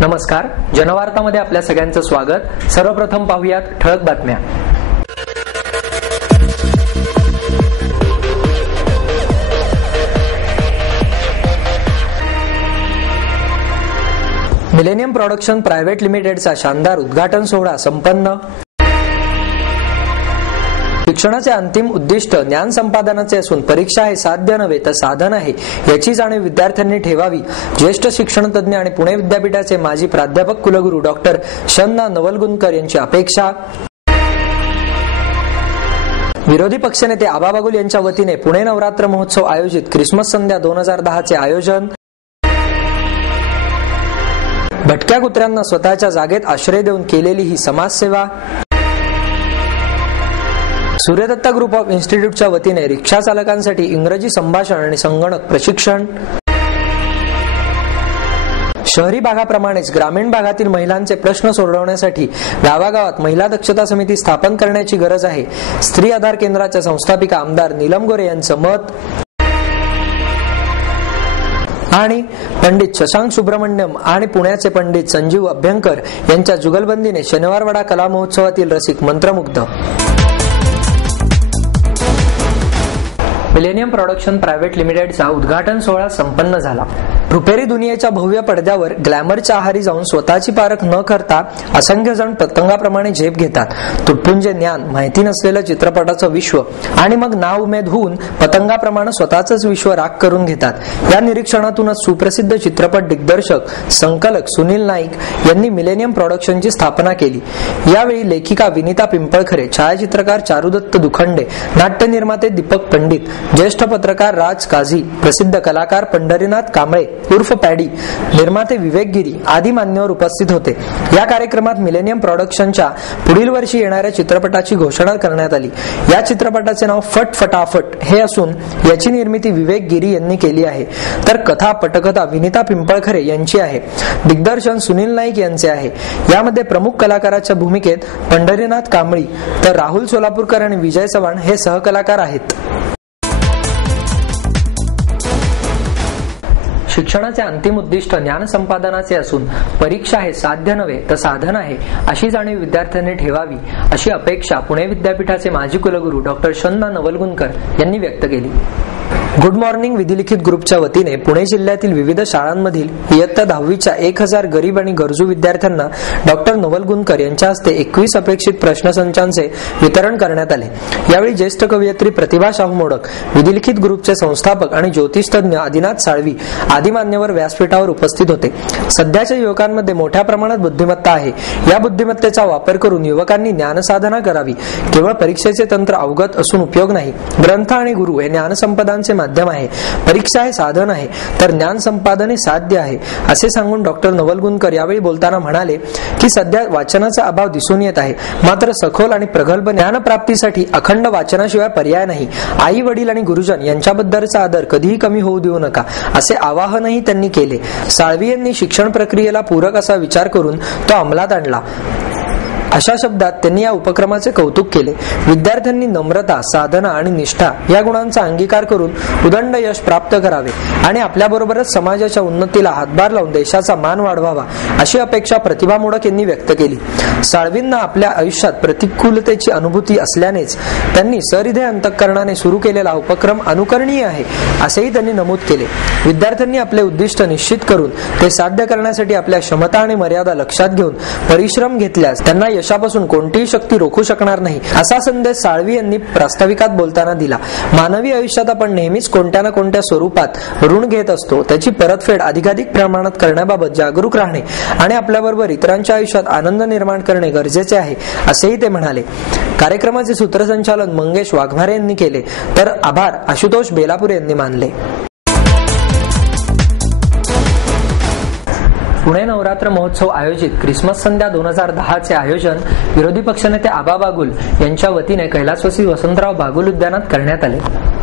नमस्कार, जनवार्तामध्ये आपल्या सगळ्यांचं स्वागत। सर्वप्रथम पाहूयात ठळक बातम्या। मिलेनियम प्रोडक्शन प्रायव्हेट लिमिटेडचा शानदार उद्घाटन सोहळा संपन्न। शिक्षणाचे अंतिम उद्दिष्ट ज्ञान संपादनाचे असून परीक्षा हे साध्य नव्हे तर साधन आहे याची जाणीव विद्यार्थ्यांनी ठेवावी, ज्येष्ठ शिक्षण तज्ज्ञ आणि पुणे विद्यापीठाचे माजी प्राध्यापक कुलगुरू डॉक्टर शन्ना नवलगुणकर यांची अपेक्षा। विरोधी पक्षनेते आबा बागुल यांच्या वतीने पुणे नवरात्र महोत्सव आयोजित क्रिसमस संध्या 2010 चे आयोजन। भटक्या कुत्र्यांना स्वतःच्या जागेत आश्रय देऊन केलेली ही समाजसेवा। सूर्यदत्ता ग्रुप ऑफ इन्स्टिट्यूटच्या वतीने रिक्षा चालकांसाठी इंग्रजी संभाषण आणि संगणक प्रशिक्षण। शहरी भागाप्रमाणेच ग्रामीण भागातील महिलांचे प्रश्न सोडवण्यासाठी गावागावात महिला दक्षता समिती स्थापन करण्याची गरज आहे, स्त्री आधार केंद्राच्या संस्थापिका आमदार नीलम गोरे यांचं मत। आणि पंडित शशांक सुब्रमण्यम आणि पुण्याचे पंडित संजीव अभ्यंकर यांच्या जुगलबंदीने शनिवारवाडा कला महोत्सवातील रसिक मंत्रमुग्ध। मिलेनियम प्रोडक्शन प्रायव्हेट लिमिटेडचा उद्घाटन सोहळा संपन्न झाला। रुपेरी दुनियेच्या भव्य पडद्यावर ग्लॅमरच्या आहारी जाऊन स्वतःची पारख न करता असंख्य जण पतंगाप्रमाणे झेप घेतात। तुटपुंजे ज्ञान, माहिती नसलेलं चित्रपटाचं विश्व आणि मग नाउमेद होऊन पतंगाप्रमाणे स्वतःच विश्व राख करून घेतात। या निरीक्षणातूनच सुप्रसिद्ध चित्रपट दिग्दर्शक संकलक सुनील नाईक यांनी मिलेनियम प्रोडक्शनची स्थापना केली। यावेळी लेखिका विनीता पिंपळखरे, छायाचित्रकार चारुदत्त दुखंडे, नाट्य निर्माते दीपक पंडित, ज्येष्ठ पत्रकार राज काझी, प्रसिद्ध कलाकार पंढरीनाथ कांबळे उर्फ पॅडी, निर्माते विवेक गिरी आदी मान्यवर उपस्थित होते। या कार्यक्रमात मिलेनियम प्रोडक्शनच्या पुढील वर्षी येणाऱ्या चित्रपटाची घोषणा करण्यात आली। या चित्रपटाचे नाव फट फटाफट हे असून याची निर्मिती विवेक गिरी यांनी केली आहे, तर कथा पटकथा विनीता पिंपळखरे यांची आहे। दिग्दर्शन सुनील नाईक यांचे आहे। यामध्ये प्रमुख कलाकाराच्या भूमिकेत पंढरीनाथ कांबळी तर राहुल सोलापूरकर आणि विजय चव्हाण हे सहकलाकार आहेत। शिक्षणाचे अंतिम उद्दिष्ट ज्ञान संपादनाचे असून परीक्षा हे साध्य नव्हे तर साधन आहे अशी जाणीव विद्यार्थ्यांनी ठेवावी, अशी अपेक्षा पुणे विद्यापीठाचे माजी कुलगुरू डॉक्टर शन्ना नवलगुणकर यांनी व्यक्त केली। गुड मॉर्निंग विधिलिखित ग्रुपच्या वतीने पुणे जिल्ह्यातील विविध शाळांमधील इयत्ता 10वीच्या 1000 गरीब आणि गरजू विद्यार्थ्यांना डॉक्टर नवलगुणकर यांच्या हस्ते 21 अपेक्षित प्रश्नसंचांचे वितरण करण्यात आले। यावेळी ज्येष्ठ कवयित्री प्रतिभा शाहू मोडक, विधिलिखित ग्रुपचे संस्थापक आणि ज्योतिषतज्ञ आदिनाथ साळवी आदी मान्यवर व्यासपीठावर उपस्थित होते। सध्याच्या युवकांमध्ये मोठ्या प्रमाणात बुद्धिमत्ता आहे। या बुद्धिमत्तेचा वापर करून युवकांनी ज्ञानसाधना करावी। केवळ परीक्षेचे तंत्र अवगत असून उपयोग नाही। ग्रंथ आणि गुरु हे ज्ञानसंपादनाचे माध्यम आहे। परीक्षा हे साधन आहे तर ज्ञान संपादन हे साध्य आहे, असे सांगून डॉक्टर नवलगुणकर यावेळी बोलताना म्हणाले की सध्या वाचनाचा अभाव दिसून येत आहे, मात्र सखोल आणि प्रगल्भ ज्ञानप्राप्तीसाठी अखंड वाचनाशिवाय पर्याय नाही। आई वडील आणि गुरुजन यांच्याबद्दलचा आदर कधीही कमी होऊ देऊ नका, असे आवाहनही त्यांनी केले। साळवी यांनी शिक्षण प्रक्रियेला पूरक असा विचार करून तो अंमलात आणला, अशा शब्दात त्यांनी या उपक्रमाचे कौतुक केले। विद्यार्थ्यांनी नम्रता, साधना आणि निष्ठा या गुणांचा अंगीकार करून उदंड यश प्राप्त करावे आणि आपल्याबरोबरच समाजाच्या उन्नतीला हातभार लावून देशाचा मान वाढवावा, अशी अपेक्षा प्रतिभा मोडक यांनी व्यक्त केली। साळवींना आपल्या आयुष्यात प्रतिकूलतेची अनुभूती असल्यानेच त्यांनी सहृदय अंतःकरणाने सुरू केलेला उपक्रम अनुकरणीय आहे, असेही त्यांनी नमूद केले। विद्यार्थ्यांनी आपले उद्दिष्ट निश्चित करून ते साध्य करण्यासाठी आपल्या क्षमता आणि मर्यादा लक्षात घेऊन परिश्रम घेतल्यास त्यांना यशापासून कोणतीही शक्ती रोखू शकणार नाही, असा संदेश साळवी यांनी प्रास्ताविकात बोलताना दिला। मानवी आयुष्यात आपण नेहमीच कोणत्या ना कोणत्या स्वरूपात ऋण घेत असतो, त्याची परतफेड अधिकाधिक प्रमाणात करण्याबाबत जागरूक राहणे आणि आपल्याबरोबर इतरांच्या आयुष्यात आनंद निर्माण करणे गरजेचे आहे, असेही ते म्हणाले। कार्यक्रमाचे सूत्रसंचालन मंगेश वाघमारे यांनी केले, तर आभार आशुतोष बेलापूर यांनी मानले। पुणे नवरात्र महोत्सव आयोजित क्रिसमस संध्या 2010 चे आयोजन विरोधी पक्षनेते आबा बागुल यांच्या वतीने कैलासवासी वसंतराव बागुल उद्यानात करण्यात आले।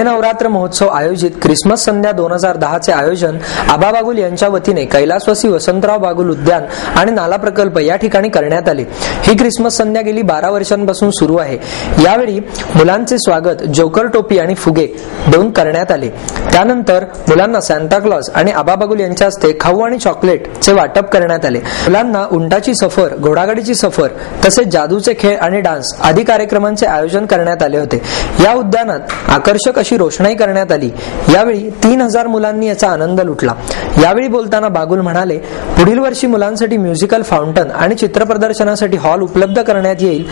नवरात्र महोत्सव आयोजित क्रिसमस संध्या 2010 चे आयोजन आबा बागुल यांच्या वतीने कैलासवासी वसंतराव बागुल उद्यान आणि नाला प्रकल्प या ठिकाणी करण्यात आले। ही क्रिसमस संध्या गेली 12 वर्षांपासून सुरू आहे। यावेळी मुलांचे स्वागत जोकर टोपी आणि फुगे देऊन करण्यात आले। त्यानंतर मुलांना सांता क्लॉज आणि आबा बागुल यांच्या हस्ते खाऊ आणि चॉकलेटचे वाटप करण्यात आले. मुलांना उंटाची सफर, घोडागाडीची सफर तसेच जादूचे खेळ आणि डान्स आदी कार्यक्रमांचे आयोजन करण्यात आले होते. या उद्यानात आकर्षक अशी रोषणाई करण्यात आली. यावेळी 3000 मुलांनी याचा आनंद लुटला. यावेळी बोलताना बागुल म्हणाले, पुढील वर्षी मुलांसाठी म्युझिकल फाउंटन आणि चित्रप्रदर्शनासाठी हॉल उपलब्ध करण्यात येईल.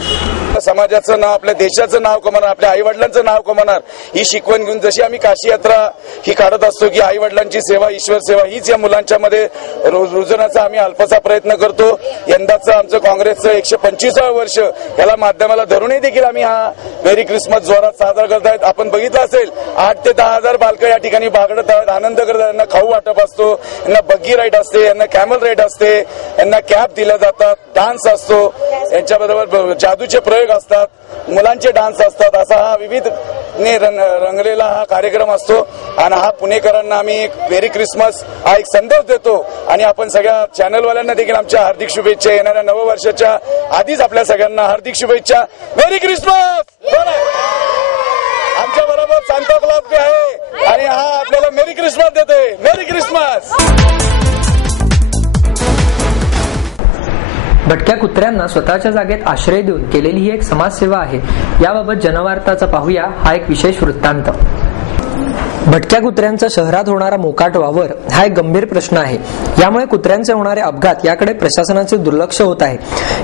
समाजाचं नाव, आपल्या देशाचं नाव कमवणार, आपल्या आई वडिलांचं नाव कमवणार ही शिकवण घेऊन जशी आम्ही काशी यात्रा ही काढत असतो की आई वडिलांची सेवा, ईश्वर सेवा हीच या मुलांच्या मध्ये रुजवण्याचा आम्ही अल्पसा प्रयत्न करतो. यंदाचं आमचं काँग्रेसचं 125वं वर्ष याला माध्यमाला धरूनही देखील आम्ही हा मेरी क्रिसमस जोरात साजरा करत आहेत. आपण बघितलं असेल 8 ते 10,000 बालकं या ठिकाणी बागडत आहेत, आनंद करत आहेत. यांना खाऊ वाटप असतो, यांना बग्गी राईड असते, यांना कॅमल राईड असते, यांना कॅप दिल्या जातात, डान्स असतो, यांच्याबरोबर जादूचे प्रयोग असतात, मुलांचे डान्स असतात. असा हा विविध रंगलेला हा कार्यक्रम असतो. आणि हा पुणेकरांना आम्ही एक मेरी क्रिसमस हा एक संदेश देतो. आणि आपण सगळ्या चॅनलवाल्यांना देखील आमच्या हार्दिक शुभेच्छा. येणाऱ्या नववर्षाच्या आधीच आपल्या सगळ्यांना हार्दिक शुभेच्छा. मेरी क्रिसमस. आमच्या बरोबर सांता क्लॉज बी आहे आणि हा आपल्याला मेरी क्रिसमस देतोय. मेरी क्रिसमस. भटक्या कुत्र्यांना स्वतःच्या जागेत आश्रय देऊन केलेली ही एक समाजसेवा आहे. याबाबत जनवार्ताचा पाहूया हा एक विशेष वृत्तांत. भटक्या कुत्र्यांचा शहरात होणारा मोकाट वावर हा एक गंभीर प्रश्न आहे. यामुळे कुत्र्यांचे होणारे अपघात याकडे प्रशासनाचे दुर्लक्ष होत आहे.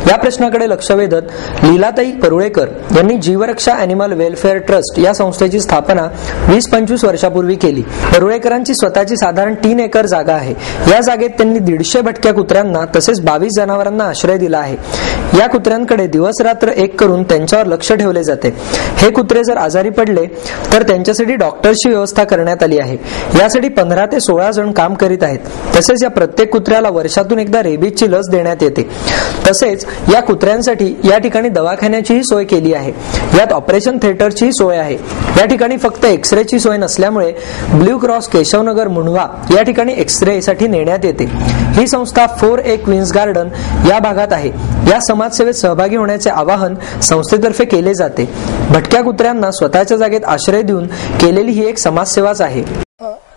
या प्रश्नाकडे लक्ष वेधत लीलाताई परुळेकर यांनी जीवरक्षा अॅनिमल वेलफेअर ट्रस्ट या संस्थेची स्थापना 20-25 वर्षापूर्वी केली. परुळेकरांची स्वतःची साधारण 3 एकर जागा आहे. या जागेत त्यांनी 150 भटक्या कुत्र्यांना तसेच 22 जनावरांना आश्रय दिला आहे. या कुत्र्यांकडे दिवस रात्र एक करून त्यांच्यावर लक्ष ठेवले जाते. हे कुत्रे जर आजारी पडले तर त्यांच्यासाठी डॉक्टरची व्यवस्था करण्यात आली आहे. यासाठी 15 ते 16 जण काम करीत आहेत. तसेच या प्रत्येक कुत्र्याला वर्षातून एकदा रेबीजची लस देण्यात येते. तसेच या कुत्र्यांसाठी या ठिकाणी दवाखान्याचीही सोय केली आहे. यात ऑपरेशन थिएटरचीही सोय आहे. या ठिकाणी फक्त एक्सरेची सोय नसल्यामुळे ब्ल्यू क्रॉस केशवनगर मुंढवा या ठिकाणी एक्सरे साठी नेण्यात येते. ही संस्था 4A क्वीन्स गार्डन या भागात आहे. या समाजसेवेत सहभागी होण्याचे आवाहन संस्थेतर्फे केले जाते. भटक्या कुत्र्यांना स्वतःच्या जागेत आश्रय देऊन केलेली ही एक समाजसेवाच आहे.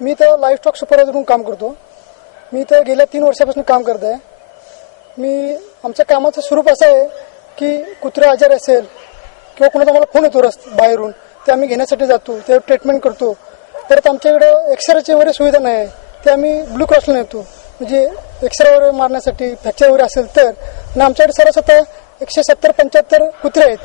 मी तर लाईफ स्टॉक सुपरवायझर म्हणून काम करतो. मी तर गेल्या 3 वर्षापासून काम करत आहे. आमच्या कामाचं स्वरूप असं आहे की कुत्रे आजार असेल किंवा कोणाचा मला फोन येतो बाहेरून, ते आम्ही घेण्यासाठी जातो, ते ट्रीटमेंट करतो. परत आमच्याकडे एक्सरेची वगैरे सुविधा नाही आहे, ते आम्ही ब्लू क्रॉसला नेतो. म्हणजे एक्सरे वगैरे मारण्यासाठी फ्रॅक्चर वगैरे असेल तर. आणि आमच्याकडे सरसता 170-75 कुत्रे आहेत,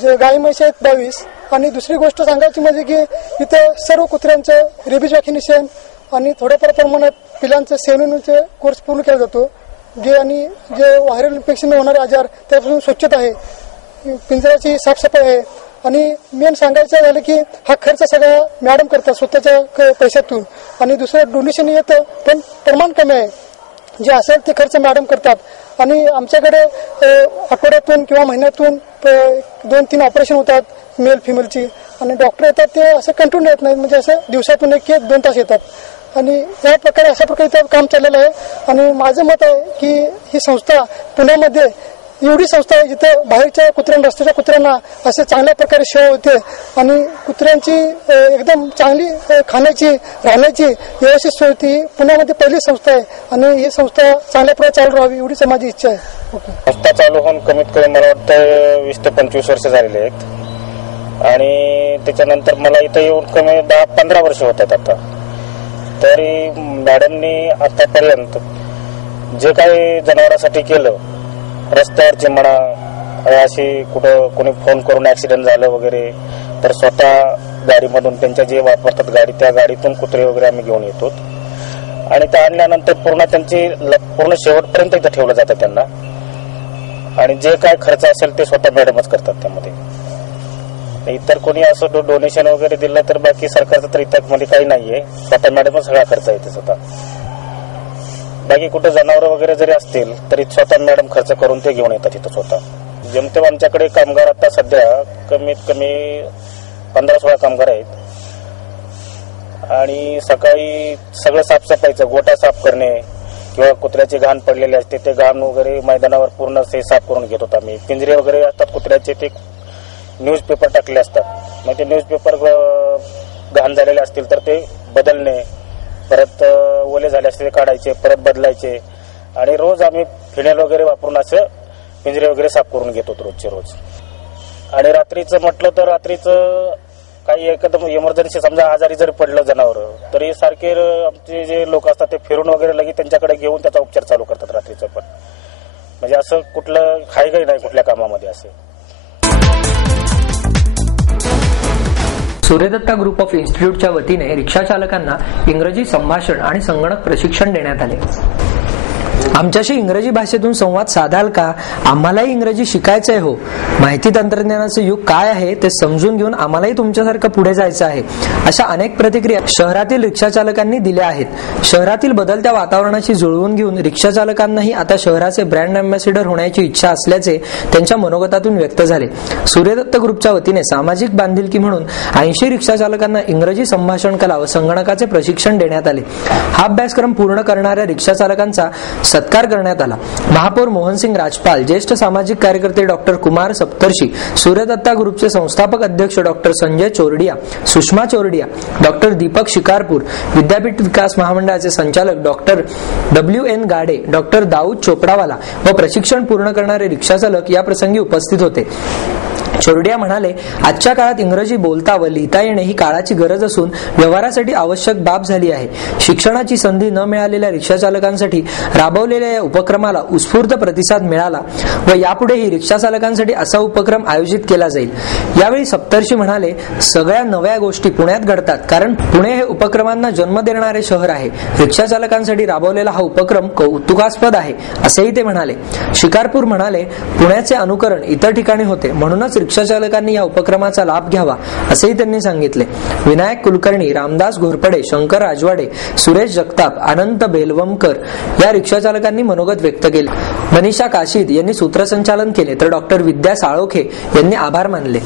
जे गाई म्हशी आहेत 22. आणि दुसरी गोष्ट सांगायची म्हणजे की इथे सर्व कुत्र्यांचं रेबीज वॅक्सिनेशन आणि थोड्याफार प्रमाणात पिलांचं सेव्हनचे कोर्स पूर्ण केला जातो. जे व्हायरल इन्फेक्शन होणारे आजार त्यापासून स्वच्छता आहे, पिंजऱ्याची साफसफाई आहे. आणि मेन सांगायचं झालं की हा खर्च सगळा मॅडम करतात स्वतःच्या पैशातून. आणि दुसरं डोनेशन येतं पण प्रमाण कमी आहे. जे असेल ते खर्च मॅडम करतात. आणि आमच्याकडे आठवड्यातून किंवा महिन्यातून 2-3 ऑपरेशन होतात मेल फिमेलची. आणि डॉक्टर येतात ते असं कंटिन्यू येत नाहीत, म्हणजे असं दिवसातून 1-2 तास येतात. आणि या प्रकारे अशा प्रकारे इथं काम चाललेलं आहे. आणि माझं मत आहे की ही संस्था पुण्यामध्ये एवढी संस्था आहे जिथे बाहेरच्या कुत्र्यांना, रस्त्याच्या कुत्र्यांना असे चांगल्या प्रकारे सेवा होते. आणि कुत्र्यांची एकदम चांगली खाण्याची, राहण्याची व्यवस्थित सोय होती. पुण्यामध्ये पहिली संस्था आहे आणि ही संस्था चांगल्या प्रकारे चालू राहावी एवढीच माझी इच्छा आहे. संस्था चालू होऊन कमीत कमी मला वाटतं 20 ते 25 वर्ष झालेले आहेत. आणि त्याच्यानंतर मला इथं येऊन कमी 10-15 वर्ष होत आहेत आता. तरी मॅडमनी आतापर्यंत जे काही जनावरांसाठी केलं, रस्त्यावरची म्हणा, अशी कुठं कोणी फोन करून ऍक्सिडेंट झालं वगैरे तर स्वतः गाडीमधून त्यांच्या जे वापरतात गाडी, त्या गाडीतून कुत्रे वगैरे आम्ही घेऊन येतो. आणि त्या आणल्यानंतर पूर्ण त्यांची पूर्ण शेवटपर्यंत इथं ठेवलं जातं त्यांना. आणि जे काय खर्च असेल ते स्वतः मॅडमच करतात त्यामध्ये. इतर कोणी असं डोनेशन वगैरे दिलं तर बाकी सरकारचं तर इथं मध्ये काही नाहीये. स्वतः मॅडमच सगळा खर्च आहे स्वतः. बाकी कुठे जनावरं वगैरे जरी असतील तरी स्वतः मॅडम खर्च करून ते घेऊन येतात इथं स्वतः. जेमतेम आमच्याकडे कामगार आता सध्या कमीत कमी 15-16 कामगार आहेत. आणि सकाळी सगळं साफसफाईचं, गोठा साफ करणे किंवा कुत्र्याची घाण पडलेली असते ते घाण वगैरे मैदानावर पूर्ण ते साफ करून घेत होतो आम्ही. पिंजरे वगैरे असतात कुत्र्याचे, ते न्यूजपेपर टाकले असतात. मग ते न्यूजपेपर घाण झालेले असतील तर ते बदलणे, परत ओले झाले असतील ते काढायचे, परत बदलायचे. आणि रोज आम्ही फिनेल वगैरे वापरून असं पिंजरे वगैरे साफ करून घेतो रोजचे रोज. आणि रात्रीचं म्हटलं तर रात्रीचं काही एकदम इमर्जन्सी समजा आजारी जरी पडलं जनावर तरी सारखे आमचे जे लोक असतात ते फिरून वगैरे लगेच त्यांच्याकडे घेऊन त्याचा उपचार चालू करतात रात्रीचं पण. म्हणजे असं कुठलं खाईगई नाही कुठल्या कामामध्ये असं. सूर्यदत्ता ग्रुप ऑफ इन्स्टिट्यूटच्या वतीने रिक्षा चालकांना इंग्रजी संभाषण आणि संगणक प्रशिक्षण देण्यात आले. आमच्याशी इंग्रजी भाषेतून संवाद साधाल का? आम्हालाही इंग्रजी शिकायचं आहे हो. माहिती तंत्रज्ञानाचं युग काय आहे ते समजून घेऊन आम्हालाही तुमच्यासारखं पुढे जायचं आहे. अशा अनेक प्रतिक्रिया शहरातील रिक्षा चालकांनी दिल्या आहेत. शहरातील बदलत्या वातावरणाशी जुळवून घेऊन रिक्षा चालकांनाही आता शहराचे ब्रँड अँबॅसिडर होण्याची इच्छा असल्याचे त्यांच्या मनोगतातून व्यक्त झाले. सूर्यदत्त ग्रुपच्या वतीने सामाजिक बांधिलकी म्हणून 80 रिक्षा चालकांना इंग्रजी संभाषण कला व संगणकाचे प्रशिक्षण देण्यात आले. हा अभ्यासक्रम पूर्ण करणाऱ्या रिक्षा चालकांचा सत्कार करण्यात आला. महापौर मोहनसिंग राजपाल, ज्येष्ठ सामाजिक कार्यकर्ते डॉक्टर कुमार सप्तर्षी, सूर्यदत्ता ग्रुपचे संस्थापक अध्यक्ष डॉक्टर संजय चोरडिया, सुषमा चोरडिया, डॉक्टर दीपक शिकारपूर, विद्यापीठ विकास महामंडळाचे संचालक डॉक्टर WN गाडे, डॉक्टर दाऊद चोपडावाला व प्रशिक्षण पूर्ण करणारे रिक्षाचालक या प्रसंगी उपस्थित होते. चोरडिया म्हणाले, आजच्या काळात इंग्रजी बोलता व लिहिता येणे ही काळाची गरज असून व्यवहारासाठी आवश्यक बाब झाली आहे. शिक्षणाची संधी न मिळालेल्या रिक्षाचालकांसाठी राबवलेल्या या उपक्रमाला उत्स्फूर्त प्रतिसाद मिळाला व यापुढेही रिक्षाचालकांसाठी असा उपक्रम आयोजित केला जाईल. यावेळी सप्तर्षी म्हणाले, सगळ्या नव्या गोष्टी पुण्यात घडतात कारण पुणे हे उपक्रमांना जन्म देणारे शहर आहे. रिक्षाचालकांसाठी राबवलेला हा उपक्रम कौतुकास्पद आहे असेही ते म्हणाले. शिकारपूर म्हणाले, पुण्याचे अनुकरण इतर ठिकाणी होते म्हणूनच रिक्षाचालकांनी या उपक्रमाचा लाभ घ्यावा असेही त्यांनी सांगितले. विनायक कुलकर्णी, रामदास घोरपडे, शंकर राजवाडे, सुरेश जगताप, अनंत बेलवमकर या रिक्षाचालकांनी मनोगत व्यक्त केले. मनीषा काशीद यांनी सूत्रसंचालन केले तर डॉक्टर विद्या साळोखे यांनी आभार मानले.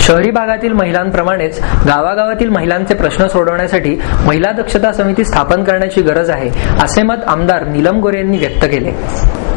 शहरी भागातील महिलांप्रमाणेच गावागावातील महिलांचे प्रश्न सोडवण्यासाठी महिला दक्षता समिती स्थापन करण्याची गरज आहे असे मत आमदार नीलम गोरे यांनी व्यक्त केले.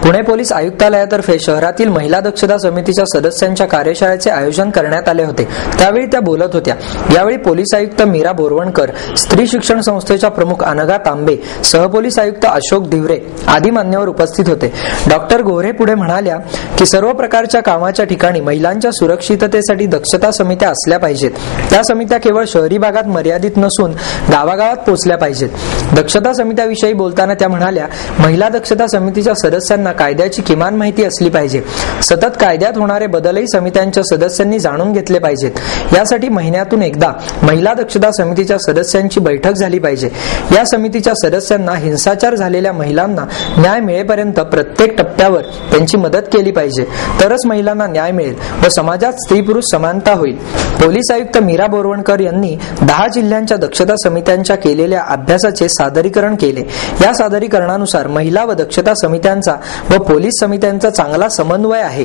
पुणे पोलीस आयुक्तालयातर्फे शहरातील महिला दक्षता समितीच्या सदस्यांच्या कार्यशाळेचे आयोजन करण्यात आले होते. त्यावेळी त्या बोलत होत्या. यावेळी पोलीस आयुक्त मीरा बोरवणकर, स्त्री शिक्षण संस्थेच्या प्रमुख अनघा तांबे, सहपोलीस आयुक्त अशोक धिवरे आदी मान्यवर उपस्थित होते. डॉक्टर गोरे पुढे म्हणाल्या की सर्व प्रकारच्या कामाच्या ठिकाणी महिलांच्या सुरक्षिततेसाठी दक्षता समित्या असल्या पाहिजेत. त्या समित्या केवळ शहरी भागात मर्यादित नसून गावागावात पोहोचल्या पाहिजेत. दक्षता समित्याविषयी बोलताना त्या म्हणाल्या, महिला दक्षता समितीच्या सदस्यांना कायद्याची किमान माहिती असली पाहिजे. सतत कायद्यात होणारे बदलही समित्यांच्या सदस्यांनी जाणून घेतले पाहिजेत. यासाठी महिन्यातून एकदा महिला दक्षता समितीच्या सदस्यांची बैठक झाली पाहिजे. या समितीच्या सदस्यांना हिंसाचार झालेल्या महिलांना न्याय मिळेपर्यंत प्रत्येक टप्प्यावर त्यांची मदत केली पाहिजे. तरच महिलांना न्याय मिळेल व समाजात स्त्री पुरुष समानता होईल. पोलीस आयुक्त मीरा बोरवणकर यांनी 10 जिल्ह्यांच्या दक्षता समित्यांच्या केलेल्या अभ्यासाचे सादरीकरण केले. या सादरीकरणानुसार महिला व दक्षता समित्यांचा व पोलीस समित्यांचा चांगला समन्वय आहे.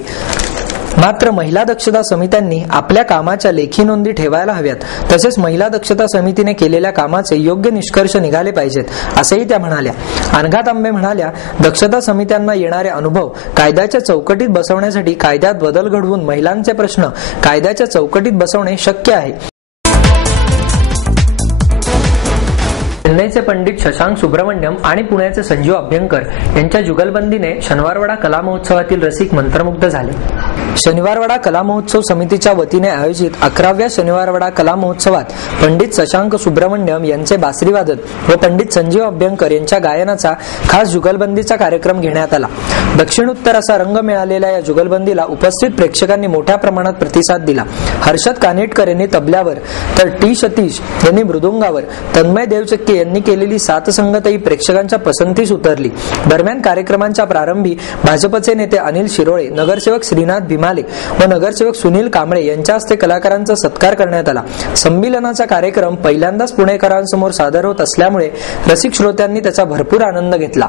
मात्र महिला दक्षता समित्यांनी आपल्या कामाच्या लेखी नोंदी ठेवायला हव्यात. तसेच महिला दक्षता समितीने केलेल्या कामाचे योग्य निष्कर्ष निघाले पाहिजेत असेही त्या म्हणाल्या. अनघा तांबे म्हणाल्या, दक्षता समित्यांना येणारे अनुभव कायद्याच्या चौकटीत बसवण्यासाठी कायद्यात बदल घडवून महिलांचे प्रश्न कायद्याच्या चौकटीत बसवणे शक्य आहे. चेन्नईचे पंडित शशांक सुब्रमण्यम आणि पुण्याचे संजीव अभ्यंकर यांच्या जुगलबंदीने शनिवारवाडा कला महोत्सवातील रसिक मंत्रमुग्ध झाले. शनिवारवाडा कला महोत्सव समितीच्या वतीने आयोजित 11व्या शनिवारवाडा कला महोत्सवात पंडित शशांक सुब्रमण्यम यांचे बासरी वादन व पंडित संजीव अभ्यंकर यांच्या गायनाचा खास जुगलबंदीचा कार्यक्रम घेण्यात आला. दक्षिणोत्तर असा रंग मिळालेल्या या जुगलबंदीला उपस्थित प्रेक्षकांनी मोठ्या प्रमाणात प्रतिसाद दिला. हर्षद कानेटकर यांनी तबल्यावर तर टी सतीश यांनी मृदुंगावर, तन्मय देवचक्के यांनी केलेली साथसंगतही प्रेक्षकांच्या पसंतीस उतरली. दरम्यान कार्यक्रमांच्या प्रारंभी भाजपचे नेते अनिल शिरोळे, नगरसेवक श्रीनाथ भीमाले व नगरसेवक सुनील कांबळे यांच्या हस्ते कलाकारांचा सत्कार करण्यात आला. संमेलनाचा कार्यक्रम पहिल्यांदाच पुणेकरांसमोर सादर होत असल्यामुळे रसिक श्रोत्यांनी त्याचा भरपूर आनंद घेतला.